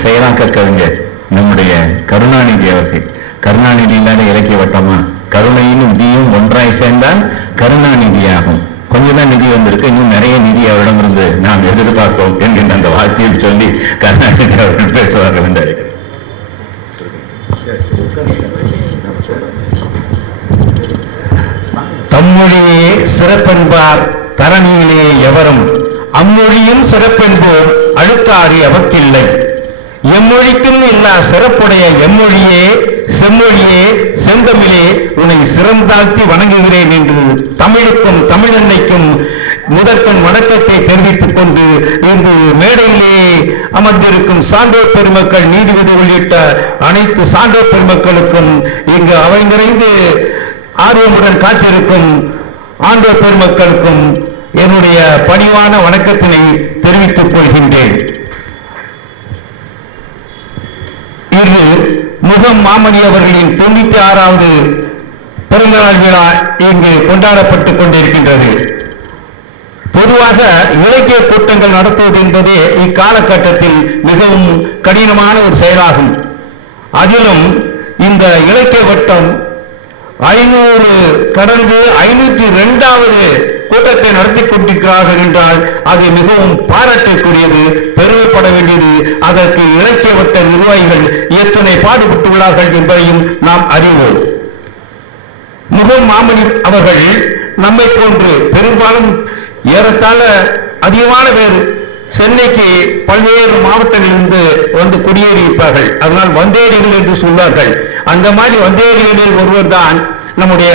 செயலாக்க கவிஞர் நம்முடைய கருணாநிதி அவர்கள். கருணாநிதி இல்லாத இலக்கிய வட்டமா? கருணையும் நிதியும் ஒன்றாய் சேர்ந்தால் கருணாநிதி ஆகும். கொஞ்சம் தான் நிதி வந்திருக்கு, இன்னும் நிறைய நிதி அவரிடமிருந்து நாம் எதிர்பார்ப்போம் என்கின்ற அந்த வார்த்தையை சொல்லி கருணாநிதி அவர்கள் பேசுவார்கள் என்று அறிகிறேன். தம்மொழியே சிறப்பென்பார் தரணியிலே எவரும், அம்மொழியும் சிறப்பென்போர் அழுக்காறு எவர்க்கில்லை. எம்மொழிக்கும் இல்லா சிறப்புடைய எம்மொழியே செம்மொழியே செந்தமிழே உன்னை சிறந்தாழ்த்தி வணங்குகிறேன் என்று தமிழுக்கும் தமிழன்னைக்கும் முதற்கண் வணக்கத்தை தெரிவித்துக் கொண்டு இந்த மேடையிலே அமர்ந்திருக்கும் சான்றோர் பெருமக்கள், நீதிபதி உள்ளிட்ட அனைத்து சான்றோர் பெருமக்களுக்கும், இங்கு அவை நிறைந்து ஆர்வமுடன் காத்திருக்கும் ஆண்டோர் பெருமக்களுக்கும் என்னுடைய பணிவான வணக்கத்தினை தெரிவித்துக் கொள்கின்றேன். இது முகம் மாமணி அவர்களின் 96வது பிறந்தநாள் விழா இங்கு கொண்டாடப்பட்டுக் கொண்டிருக்கின்றது. பொதுவாக இலக்கிய கூட்டங்கள் நடத்துவது என்பதே இக்காலகட்டத்தில் மிகவும் கடினமான ஒரு செயலாகும். அதிலும் இந்த இலக்கிய வட்டம் 500 கடந்து 502வது கூட்டத்தை நடத்தி கொண்டிருக்கிறார்கள் என்றால் அது மிகவும் பாராட்டக்கூடியது, பெருமைப்பட வேண்டியது. அதற்கு இலக்கிய வட்ட நிர்வாகிகள் எத்தனை பாடுபட்டுள்ளார்கள் என்பதையும் நாம் அறிவோம். முகம் மாமணி அவர்கள் நம்மை போன்று பெரும்பாலும் ஏறத்தாழ அதிகமான பேர் சென்னைக்கு பல்வேறு மாவட்டங்களிலிருந்து வந்து குடியேறியிருப்பார்கள். அதனால் வந்தேரிகள் என்று சொல்வார்கள். அந்த மாதிரி வந்தேரிகளில் ஒருவர் தான் நம்முடைய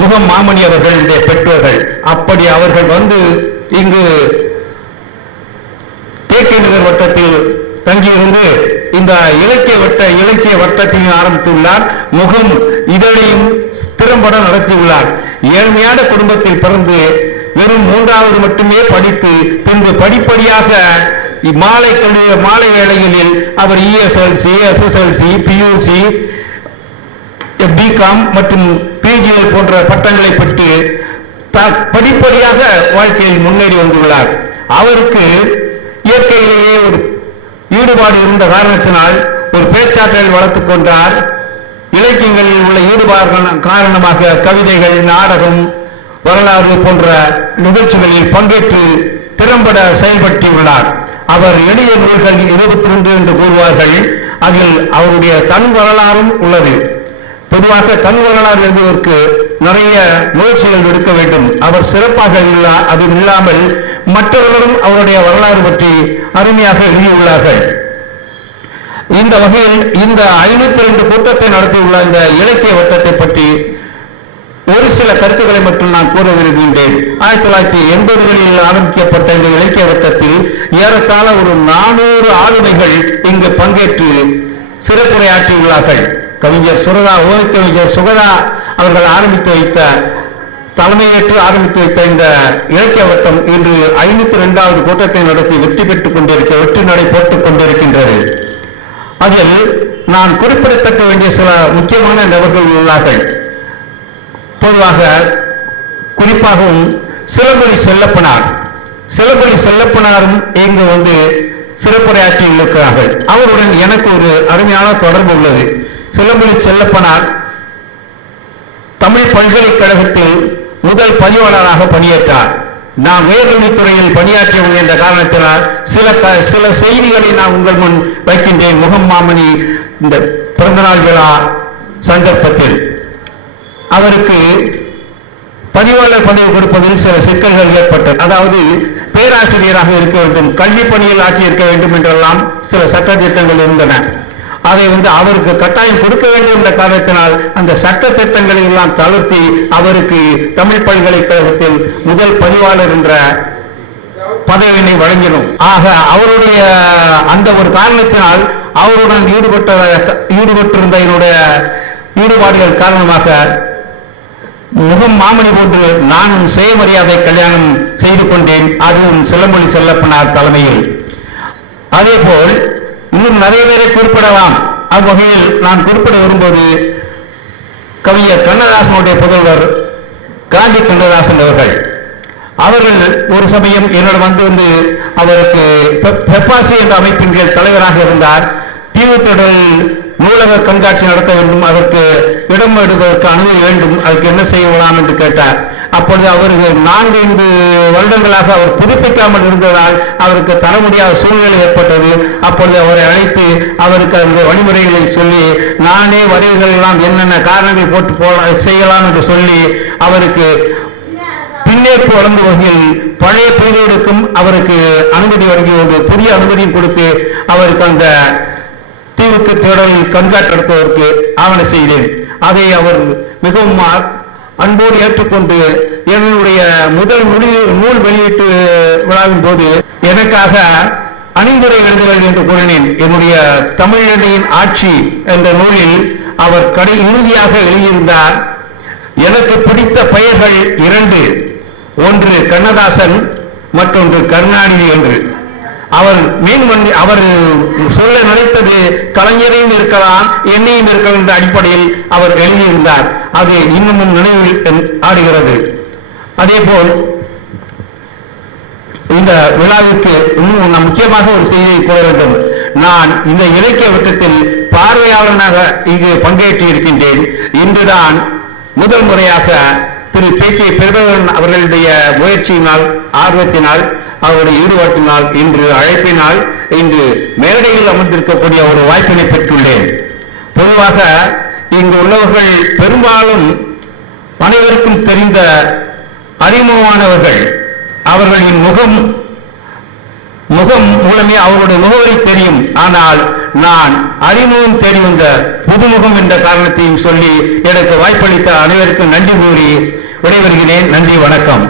முகம் மாமணி அவர்களுடைய பெற்றோர்கள். அப்படி அவர்கள் வந்து இங்கு கேகே நகர் வட்டத்தில் தங்கியிருந்து இந்த இலக்கிய வட்டத்தில் ஆரம்பித்துள்ளார். முகம் இதழையும் திறம்பட நடத்தியுள்ளார். ஏழ்மையான குடும்பத்தில் பிறந்து வெறும் 3வது மட்டுமே படித்து பின்பு படிப்படியாக மாலை வேளைகளில் அவர் ESLC, SSLC, PUC, பிகாம் மற்றும் பிஜிஎல் போன்ற பட்டங்களை பெற்று படிப்படியாக வாழ்க்கையில் முன்னேறி வந்துள்ளார். அவருக்கு இயற்கையிலேயே ஒரு ஈடுபாடு இருந்த காரணத்தினால் ஒரு பேச்சாற்றல் வளர்த்துக் கொண்டார். இலக்கியங்களில் உள்ள ஈடுபாடு காரணமாக கவிதைகள், நாடகம், வரலாறு போன்ற நிகழ்ச்சிகளில் பங்கேற்று திறம்பட செயல்பட்டுள்ளார். அவர் எழுதிய நூல்கள் 22 என்று கூறுவார்கள். அதில் அவருடைய தன் வரலாறும் உள்ளது. பொதுவாக தன் வரலாறு எழுதுவதற்கு நிறைய முயற்சிகள் எடுக்க வேண்டும். அவர் சிறப்பாக அது இல்லாமல் மற்றவர்களும் அவருடைய வரலாறு பற்றி அருமையாக எழுதியுள்ளார்கள். இந்த வகையில் இந்த 502 கூட்டத்தை நடத்தியுள்ள இந்த இலக்கிய வட்டத்தை பற்றி ஒரு சில கருத்துக்களை மட்டும் நான் கூற விரும்புகின்றேன். 1980களில் ஆரம்பிக்கப்பட்ட இந்த இலக்கிய வட்டத்தில் ஏறத்தாழ ஒரு 400 ஆளுமைகள் இங்கு பங்கேற்று சிறப்புரையாற்றியுள்ளார்கள். கவிஞர் சுகதா அவர்கள் தலைமையேற்று ஆரம்பித்து வைத்த இந்த இலக்கிய வட்டம் இன்று 502வது கூட்டத்தை நடத்தி வெற்றி நடை போட்டுக் கொண்டிருக்கின்றது. அதில் நான் குறிப்பிடத்தக்க வேண்டிய சில முக்கியமான நபர்கள் உள்ளார்கள். பொதுவாக குறிப்பாகவும் சிலம்பொலி செல்லப்பனாரும் இங்கு வந்து சிறப்புரையாற்றி இருக்கிறார்கள். அவருடன் எனக்கு ஒரு அருமையான தொடர்பு உள்ளது. சிலம்பொலி செல்லப்பனார் தமிழ் பல்கலைக்கழகத்தில் முதல் பதிவாளராக பணியேற்றார். நான் உயர்கல்வித்துறையில் பணியாற்றியவர்கள் என்ற காரணத்தினால் சில செய்திகளை நான் உங்கள் முன் வைக்கின்றேன். முகம் மாமணி இந்த பிறந்தநாள் விழா சந்தர்ப்பத்தில் அவருக்கு பதிவாளர் பதவி கொடுப்பதில் சில சிக்கல்கள் ஏற்பட்டது. அதாவது பேராசிரியராக இருக்க வேண்டும், கல்வி பணியில் ஆற்றியிருக்க வேண்டும் என்றெல்லாம் சில சட்ட திட்டங்கள் இருந்தன. அதை அவருக்கு கட்டாயம் கொடுக்க வேண்டும் என்ற காரணத்தினால் அந்த சட்ட திட்டங்களை எல்லாம் தளர்த்தி அவருக்கு தமிழ் பல்கலைக்கழகத்தில் முதல் பதிவாளர் என்ற பதவியினை வழங்கினோம். ஆக அவருடைய அந்த ஒரு காரணத்தினால் அவருடன் ஈடுபட்டிருந்த என்னுடைய ஈடுபாடுகள் காரணமாக முகம் மாமணி போன்று நானும் சுயமரியாதை கல்யாணம் செய்து கொண்டேன். அதுவும் சிலம்பொலி செல்லப்பனார் தலைமையில். அதே போல் இன்னும் நிறைய பேரை குறிப்பிடலாம். அவ்வகையில் நான் குறிப்பிட வரும்போது கவிஞர் கண்ணதாசனுடைய புதல்வர் காந்தி கண்ணதாசன் அவர்கள் அவர்கள் ஒரு சமயம் என்னிடம் வந்து அவருக்கு பெப்பாசி என்ற அமைப்பின் கீழ் தலைவராக இருந்தார். தீவுத்திடல் நூலக கண்காட்சி நடத்த வேண்டும், அதற்கு இடம் எடுப்பதற்கு அனுமதி வேண்டும், அதுக்கு என்ன செய்யலாம் என்று கேட்டார். அப்பொழுது அவருக்கு 4-5 வருடங்களாக அவர் புதுப்பிக்காமல் இருந்ததால் அவருக்கு தர முடியாத சூழ்நிலை ஏற்பட்டது. அப்பொழுது அவரை அழைத்து அவருக்கு அந்த வழிமுறைகளை சொல்லி நானே வரிகள் எல்லாம் என்னென்ன காரணங்கள் போட்டு செய்யலாம் என்று சொல்லி அவருக்கு பின்னேற்பு வழங்கும் வகையில் பழைய பீரியடுக்கும் அவருக்கு அனுமதி வழங்கி ஒரு புதிய அனுமதியும் கொடுத்து அவருக்கு அந்த தீவுக்கு தேடல் கண்காட்சி நடத்துவதற்கு ஆவண செய்தேன். அதை அவர் மிகவும் அன்போடு ஏற்றுக்கொண்டு என்னுடைய முதல் நூல் வெளியீட்டு விழாவின் போது எனக்காக அணிந்துரை எழுதுகள் என்று கூறினேன். என்னுடைய தமிழனின் ஆட்சி என்ற நூலில் அவர் இறுதியாக எழுதியிருந்தார், எனக்கு பிடித்த பெயர்கள் 2, ஒன்று கண்ணதாசன், மற்றொன்று கருணாநிதி என்று. அவர் அவர் சொல்ல நினைத்தது கலைஞரையும் இருக்கலாம் என்னையும் இருக்கலாம் என்ற அடிப்படையில் அவர் எழுதியிருந்தார். அது இன்னமும் நினைவில் ஆடுகிறது. அதே போல் இந்த விழாவிற்கு இன்னும் முக்கியமாக ஒரு செய்தியை கூற வேண்டும். நான் இந்த இலக்கிய வட்டத்தில் பார்வையாளனாக இங்கு பங்கேற்று இருக்கின்றேன். இன்றுதான் முதல் முறையாக திரு கே பிரபாகரன் அவர்களுடைய முயற்சியினால், ஆர்வத்தினால், அவருடைய ஈடுபாட்டினால், இன்று அழைப்பினால் இன்று மேடையில் அமர்ந்திருக்கக்கூடிய ஒரு வாய்ப்பினை பெற்றுள்ளேன். பொதுவாக இங்கு உள்ளவர்கள் பெரும்பாலும் அனைவருக்கும் தெரிந்த அறிமுகமானவர்கள். அவர்களின் முகம் மூலமே அவருடைய முகவரி தெரியும். ஆனால் நான் அறிமுகம் தேடி வந்த புதுமுகம் என்ற காரணத்தையும் சொல்லி எனக்கு வாய்ப்பளித்த அனைவருக்கும் நன்றி கூறி விடைபெறுகிறேன். நன்றி, வணக்கம்.